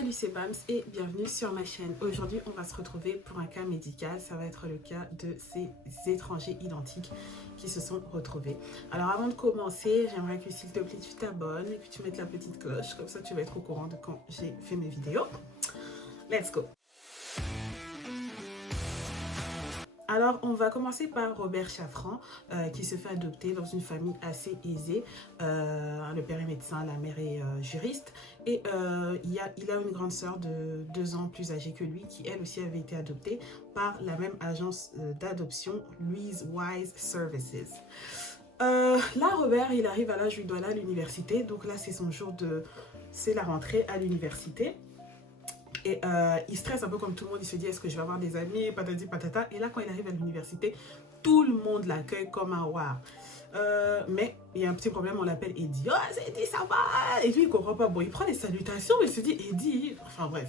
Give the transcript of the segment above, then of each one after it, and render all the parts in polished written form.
Salut, c'est Bams et bienvenue sur ma chaîne. Aujourd'hui, on va se retrouver pour un cas médical. Ça va être le cas de ces étrangers identiques qui se sont retrouvés. Alors avant de commencer, j'aimerais que s'il te plaît, tu t'abonnes et que tu mettes la petite cloche. Comme ça, tu vas être au courant de quand j'ai fait mes vidéos. Let's go! Alors, on va commencer par Robert Chaffran, qui se fait adopter dans une famille assez aisée. Le père est médecin, la mère est juriste. Et il a une grande sœur de 2 ans plus âgée que lui, qui elle aussi avait été adoptée par la même agence d'adoption, Louise Wise Services. Là, Robert, il arrive à l'âge où il doit aller à l'université. Donc là, c'est son jour de... c'est la rentrée à l'université. Et il stresse un peu comme tout le monde, il se dit est-ce que je vais avoir des amis, patati patata. Et là quand il arrive à l'université, tout le monde l'accueille comme un roi. Mais il y a un petit problème, on l'appelle Eddie. Oh c'est Eddie, ça va. Et lui il comprend pas, bon il prend les salutations mais il se dit Eddie, enfin bref.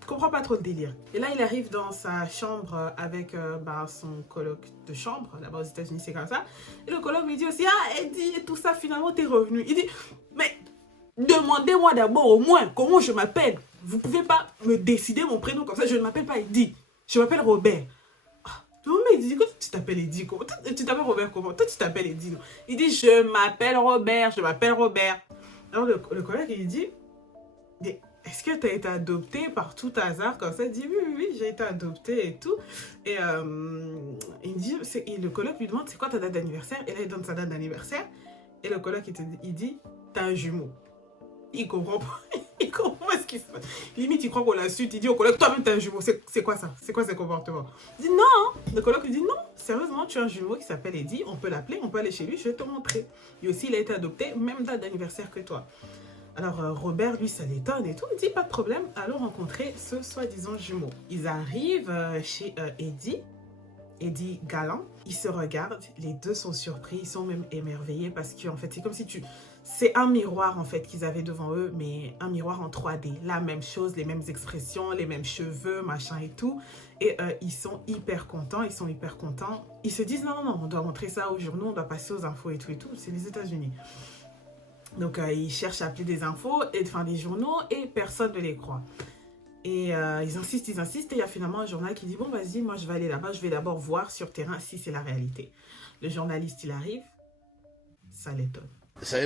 Il comprend pas trop le délire. Et là il arrive dans sa chambre avec son coloc de chambre, là-bas aux États-Unis c'est comme ça. Et le coloc lui dit aussi ah Eddie et tout ça, finalement t'es revenu. Il dit mais demandez-moi d'abord au moins comment je m'appelle. Vous pouvez pas me décider mon prénom comme ça. Je ne m'appelle pas Eddie. Je m'appelle Robert. Ah, non, mais il dit, comment tu t'appelles Eddie? Comment? Tu t'appelles Robert comment? Toi, tu t'appelles Eddie. Non? Il dit, je m'appelle Robert. Je m'appelle Robert. Alors, le collègue, il dit, est-ce que tu as été adopté par tout hasard comme ça? Il dit, oui, j'ai été adopté et tout. Et il dit, le collègue lui demande, c'est quoi ta date d'anniversaire? Et là, il donne sa date d'anniversaire. Et le collègue, il dit, t'as un jumeau. Il comprend pas. Il comprend pas ce qui se passe. Limite, il croit qu'on l'insulte. Il dit au collègue, toi-même, t'as un jumeau. C'est quoi ça? C'est quoi ce comportement? Il dit non. Le collègue lui dit non. Sérieusement, tu as un jumeau qui s'appelle Eddie. On peut l'appeler, on peut aller chez lui. Je vais te montrer. Lui aussi, il a été adopté. Même date d'anniversaire que toi. Alors, Robert, lui, ça l'étonne et tout. Il dit pas de problème. Allons rencontrer ce soi-disant jumeau. Ils arrivent chez Eddie Galant. Ils se regardent. Les deux sont surpris. Ils sont même émerveillés parce qu'en fait, c'est comme si c'est un miroir en fait qu'ils avaient devant eux, mais un miroir en 3D. La même chose, les mêmes expressions, les mêmes cheveux, machin et tout. Et ils sont hyper contents, ils Ils se disent non, on doit montrer ça aux journaux, on doit passer aux infos et tout. C'est les États-Unis. Donc ils cherchent à appeler des infos, des journaux et personne ne les croit. Et ils insistent. Et il y a finalement un journal qui dit bon, vas-y, moi je vais aller là-bas, je vais d'abord voir sur terrain si c'est la réalité. Le journaliste, il arrive, ça l'étonne.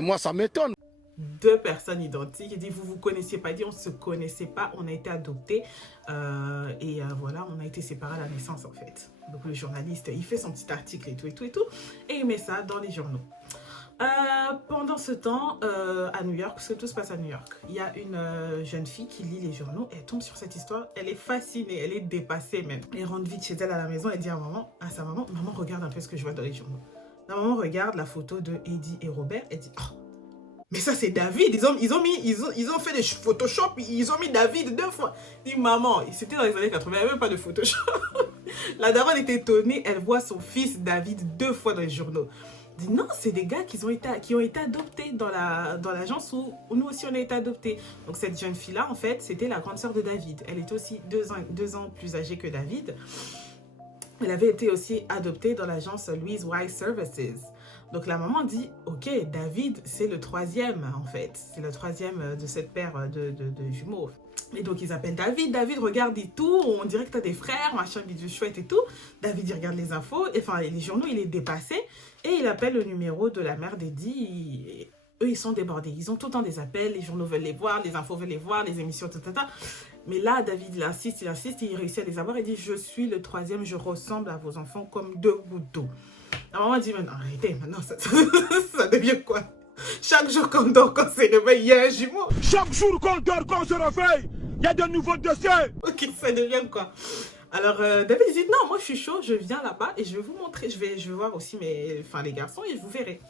Moi, ça m'étonne. 2 personnes identiques. Il dit, vous connaissiez pas? Il dit, on ne se connaissait pas, on a été adoptés. Voilà, on a été séparés à la naissance, en fait. Donc, le journaliste, il fait son petit article et tout. Et il met ça dans les journaux. Pendant ce temps, à New York, parce que tout se passe à New York, il y a une jeune fille qui lit les journaux. Elle tombe sur cette histoire. Elle est fascinée, elle est dépassée même. Elle rentre vite chez elle à la maison. Elle dit à sa maman, maman, regarde un peu ce que je vois dans les journaux. La maman regarde la photo de Eddie et Robert. Elle dit, oh, mais ça c'est David. Ils ont fait des Photoshop. Ils ont mis David 2 fois. Elle dit, maman, c'était dans les années 80. Il n'y avait même pas de Photoshop. La daronne est étonnée. Elle voit son fils David 2 fois dans les journaux. Elle dit, non, c'est des gars qui ont été adoptés dans l'agence où nous aussi on a été adoptés. Donc cette jeune fille-là, en fait, c'était la grande sœur de David. Elle était aussi 2 ans plus âgée que David. Elle avait été aussi adoptée dans l'agence Louise Wise Services. Donc la maman dit, ok, David, c'est le 3e en fait. C'est le 3e de cette paire de jumeaux. Et donc ils appellent David. David regarde et tout. On dirait que tu as des frères, machin, bidule chouette et tout. David, il regarde les infos. Les journaux, il est dépassé. Et il appelle le numéro de la mère d'Eddie. Eux, ils sont débordés. Ils ont tout le temps des appels. Les journaux veulent les voir, les infos veulent les voir, les émissions, etc. Mais là, David, il insiste, il réussit à les avoir. Il dit, je suis le 3e, je ressemble à vos enfants comme 2 gouttes d'eau. La maman dit, mais non, arrêtez, maintenant, ça devient quoi? Chaque jour qu'on dort, quand on se réveille, il y a un jumeau. Chaque jour qu'on dort, quand on se réveille, il y a de nouveaux dossiers. Ok, ça devient quoi? Alors, David dit, non, moi je suis chaud, je viens là-bas et je vais vous montrer. Je vais voir aussi les garçons et je vous verrai.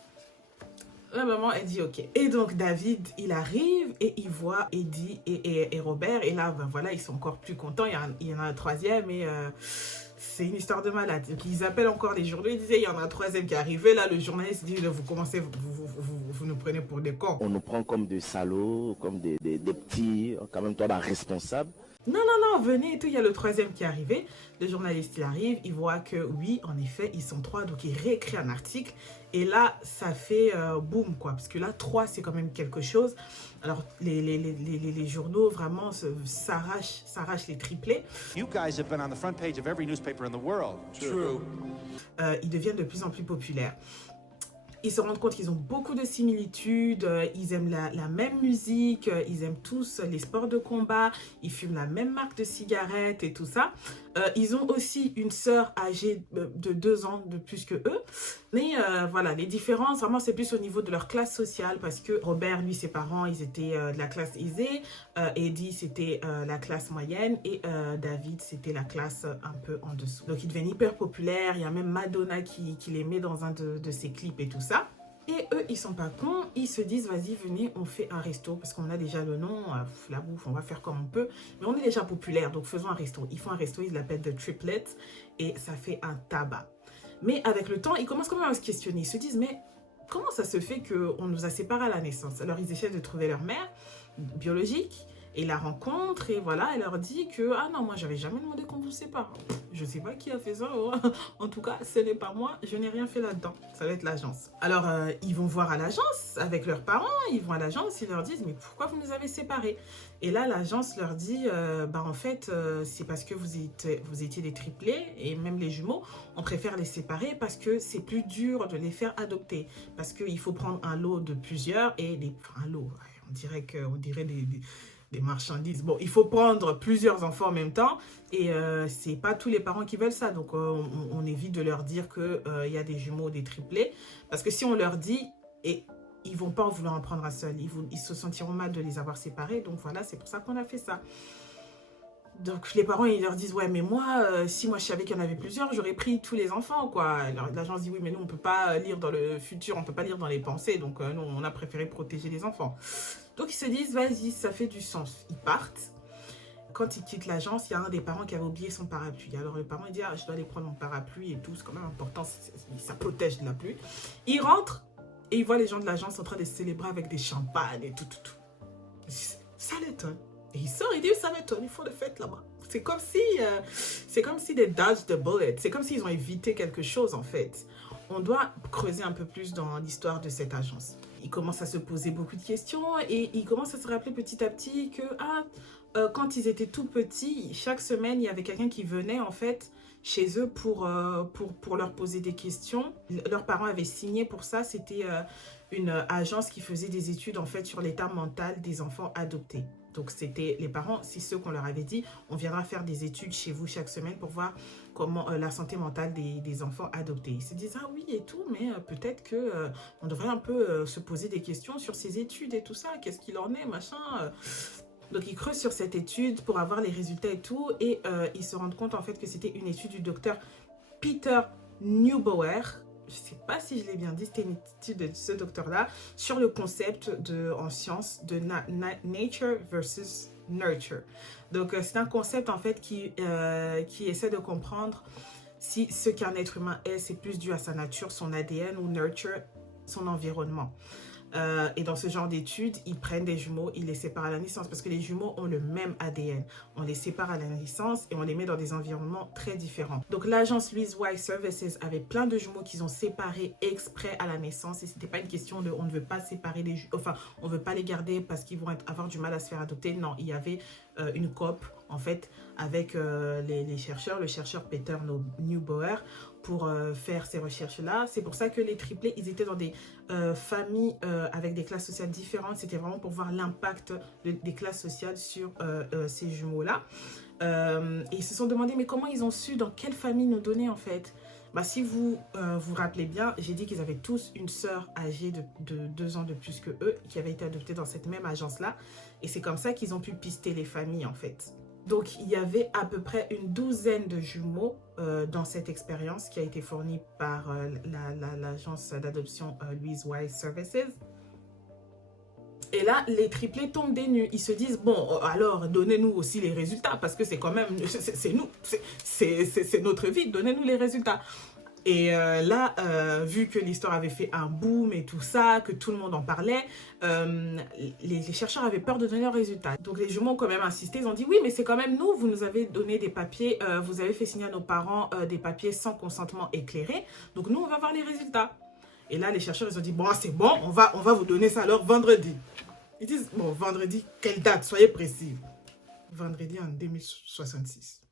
La maman, elle dit ok. Et donc, David, il arrive et il voit Eddie et Robert. Et là, voilà, ils sont encore plus contents. Il y en a un 3e et C'est une histoire de malade. Donc, ils appellent encore les journaux, ils disaient il y en a un troisième qui est arrivé. Là, le journaliste dit vous commencez, vous nous prenez pour des cons. On nous prend comme des salauds, comme des petits, quand même toi, responsable. Non, non, non, venez et tout. Il y a le troisième qui est arrivé. Le journaliste, il arrive, il voit que oui, en effet, ils sont trois. Donc, il réécrit un article. Et là, ça fait boum, quoi. Parce que là, trois, c'est quand même quelque chose. Alors, les journaux, vraiment, s'arrachent les triplés. You guys have been on the front page of every newspaper in the world. True. Ils deviennent de plus en plus populaires. Ils se rendent compte qu'ils ont beaucoup de similitudes, ils aiment la même musique, ils aiment tous les sports de combat, ils fument la même marque de cigarettes et tout ça. Ils ont aussi une sœur âgée de 2 ans de plus que eux. Mais voilà, les différences, vraiment, c'est plus au niveau de leur classe sociale parce que Robert, lui, ses parents, ils étaient de la classe aisée. Eddie, c'était la classe moyenne et David, c'était la classe un peu en dessous. Donc, ils deviennent hyper populaires. Il y a même Madonna qui les met dans un de ses clips et tout ça. Et eux, ils sont pas cons, ils se disent, vas-y, venez, on fait un resto, parce qu'on a déjà le nom, la bouffe, on va faire comme on peut, mais on est déjà populaire, donc faisons un resto. Ils font un resto, ils l'appellent The Triplets, et ça fait un tabac. Mais avec le temps, ils commencent quand même à se questionner, ils se disent, mais comment ça se fait qu'on nous a séparés à la naissance? Alors, ils essaient de trouver leur mère biologique, et la rencontre, et voilà, elle leur dit que, ah non, moi, j'avais jamais demandé qu'on vous sépare. Je sais pas qui a fait ça, en tout cas, ce n'est pas moi, je n'ai rien fait là-dedans. Ça va être l'agence. Alors, ils vont voir à l'agence avec leurs parents, ils vont à l'agence, ils leur disent, mais pourquoi vous nous avez séparés? Et là, l'agence leur dit, en fait, c'est parce que vous étiez des triplés, et même les jumeaux, on préfère les séparer parce que c'est plus dur de les faire adopter. Parce qu'il faut prendre un lot de plusieurs, et un lot, on dirait des marchandises. Bon, il faut prendre plusieurs enfants en même temps et c'est pas tous les parents qui veulent ça. Donc, on évite de leur dire qu'il y a des jumeaux ou des triplés. Parce que si on leur dit, et ils vont pas vouloir en prendre un seul. Ils se sentiront mal de les avoir séparés. Donc, voilà, c'est pour ça qu'on a fait ça. Donc, les parents, ils leur disent, ouais, mais moi, si moi je savais qu'il y en avait plusieurs, j'aurais pris tous les enfants, quoi. L'agence dit, oui, mais nous, on peut pas lire dans le futur, on peut pas lire dans les pensées. Donc, nous, on a préféré protéger les enfants. Donc, ils se disent, vas-y, ça fait du sens. Ils partent. Quand ils quittent l'agence, il y a un des parents qui avait oublié son parapluie. Alors, le parent, il dit, ah, je dois aller prendre mon parapluie et tout. C'est quand même important, ça protège de la pluie. Il rentre et il voit les gens de l'agence en train de célébrer avec des champagnes et tout. Ça l'étonne. Et il sort, il dit, ça m'étonne, il faut le fête là-bas. C'est comme si des dodge the bullet. C'est comme s'ils ont évité quelque chose, en fait. On doit creuser un peu plus dans l'histoire de cette agence. Ils commencent à se poser beaucoup de questions et ils commencent à se rappeler petit à petit que quand ils étaient tout petits, chaque semaine, il y avait quelqu'un qui venait, en fait, chez eux pour leur poser des questions. Leurs parents avaient signé pour ça. C'était une agence qui faisait des études, en fait, sur l'état mental des enfants adoptés. Donc, c'était les parents, c'est ceux qu'on leur avait dit, on viendra faire des études chez vous chaque semaine pour voir comment la santé mentale des enfants adoptés. Ils se disent, ah oui et tout, mais peut-être qu'on devrait un peu se poser des questions sur ces études et tout ça, qu'est-ce qu'il en est, machin. Donc, ils creusent sur cette étude pour avoir les résultats et tout, et ils se rendent compte en fait que c'était une étude du docteur Peter Neubauer. Je ne sais pas si je l'ai bien dit, c'était une étude de ce docteur-là sur le concept en sciences de nature versus nurture. Donc, c'est un concept en fait qui essaie de comprendre si ce qu'un être humain est, c'est plus dû à sa nature, son ADN, ou nurture, son environnement. Et dans ce genre d'études, ils prennent des jumeaux, ils les séparent à la naissance parce que les jumeaux ont le même ADN. On les sépare à la naissance et on les met dans des environnements très différents. Donc l'agence Louise Wise Services avait plein de jumeaux qu'ils ont séparés exprès à la naissance et c'était pas une question de on ne veut pas séparer les jumeaux, enfin on veut pas les garder parce qu'ils vont avoir du mal à se faire adopter. Non, il y avait une coop en fait avec les chercheurs, le chercheur Peter Neubauer pour faire ces recherches-là. C'est pour ça que les triplés, ils étaient dans des familles avec des classes sociales différentes. C'était vraiment pour voir l'impact des classes sociales sur ces jumeaux-là. Et ils se sont demandé, mais comment ils ont su dans quelle famille nous donner en fait? Si vous vous rappelez bien, j'ai dit qu'ils avaient tous une sœur âgée de 2 ans de plus que eux qui avait été adoptée dans cette même agence-là. Et c'est comme ça qu'ils ont pu pister les familles en fait. Donc, il y avait à peu près une douzaine de jumeaux dans cette expérience qui a été fournie par l'agence d'adoption Louise Wise Services. Et là, les triplés tombent des nues. Ils se disent, bon, alors, donnez-nous aussi les résultats, parce que c'est quand même, c'est nous, c'est notre vie, donnez-nous les résultats. Et là, vu que l'histoire avait fait un boom et tout ça, que tout le monde en parlait, les chercheurs avaient peur de donner leurs résultats. Donc les jumeaux ont quand même insisté, ils ont dit oui, mais c'est quand même nous, vous nous avez donné des papiers, vous avez fait signer à nos parents des papiers sans consentement éclairé, donc nous on va voir les résultats. Et là les chercheurs ils ont dit bon c'est bon, on va vous donner ça alors vendredi. Ils disent bon vendredi, quelle date, soyez précis. Vendredi en 2066.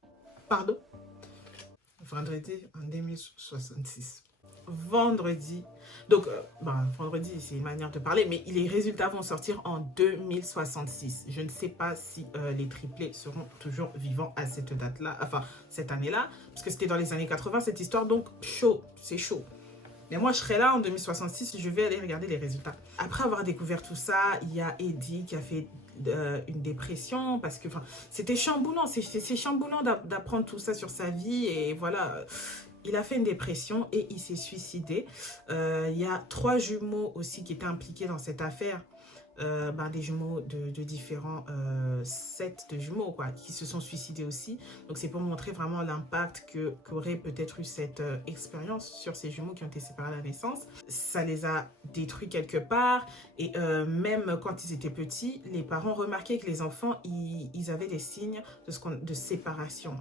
Pardon? Vendredi en 2066. Vendredi. Donc, vendredi, c'est une manière de parler, mais les résultats vont sortir en 2066. Je ne sais pas si les triplés seront toujours vivants à cette date-là, enfin, cette année-là, parce que c'était dans les années 80, cette histoire, donc chaud, c'est chaud. Mais moi, je serai là en 2066, je vais aller regarder les résultats. Après avoir découvert tout ça, il y a Eddie qui a fait une dépression parce que c'était chamboulant, c'est chamboulant d'apprendre tout ça sur sa vie et voilà, il a fait une dépression et il s'est suicidé. Il y a 3 jumeaux aussi qui étaient impliqués dans cette affaire. Des jumeaux de différents sets de jumeaux quoi, qui se sont suicidés aussi. Donc c'est pour montrer vraiment l'impact qu'aurait peut-être eu cette expérience sur ces jumeaux qui ont été séparés à la naissance. Ça les a détruits quelque part et même quand ils étaient petits, les parents remarquaient que les enfants, ils avaient des signes de séparation.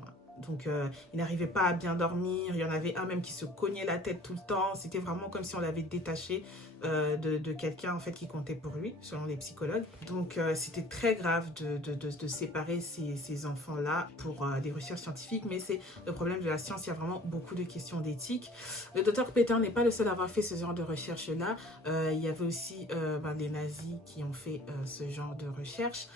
Donc, ils n'arrivaient pas à bien dormir. Il y en avait un même qui se cognait la tête tout le temps. C'était vraiment comme si on l'avait détaché de quelqu'un en fait, qui comptait pour lui, selon les psychologues. Donc, c'était très grave de séparer ces enfants-là pour des recherches scientifiques. Mais c'est le problème de la science. Il y a vraiment beaucoup de questions d'éthique. Le docteur Peter n'est pas le seul à avoir fait ce genre de recherche-là. Il y avait aussi les nazis qui ont fait ce genre de recherche.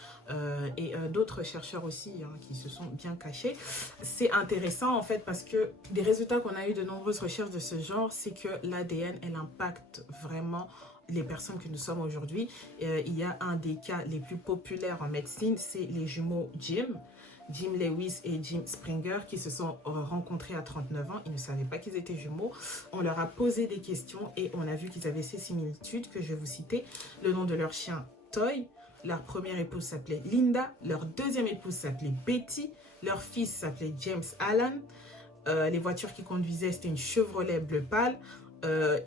Et d'autres chercheurs aussi qui se sont bien cachés. C'est intéressant en fait parce que des résultats qu'on a eu de nombreuses recherches de ce genre, c'est que l'ADN, elle impacte vraiment les personnes que nous sommes aujourd'hui. Il y a un des cas les plus populaires en médecine, c'est les jumeaux Jim Lewis et Jim Springer qui se sont rencontrés à 39 ans. Ils ne savaient pas qu'ils étaient jumeaux. On leur a posé des questions et on a vu qu'ils avaient ces similitudes que je vais vous citer. Le nom de leur chien, Toy. Leur première épouse s'appelait Linda. Leur deuxième épouse s'appelait Betty. Leur fils s'appelait James Allen. Les voitures qu'ils conduisaient, c'était une Chevrolet bleu pâle.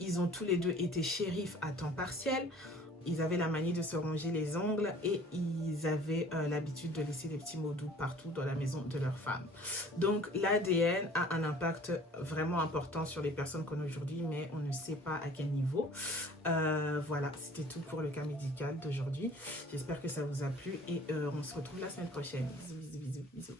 Ils ont tous les deux été shérifs à temps partiel. Ils avaient la manie de se ronger les ongles et ils avaient l'habitude de laisser des petits mots doux partout dans la maison de leur femme. Donc l'ADN a un impact vraiment important sur les personnes qu'on a aujourd'hui, mais on ne sait pas à quel niveau. Voilà, c'était tout pour le cas médical d'aujourd'hui. J'espère que ça vous a plu et on se retrouve la semaine prochaine. Bisous, bisous, bisous, bisous.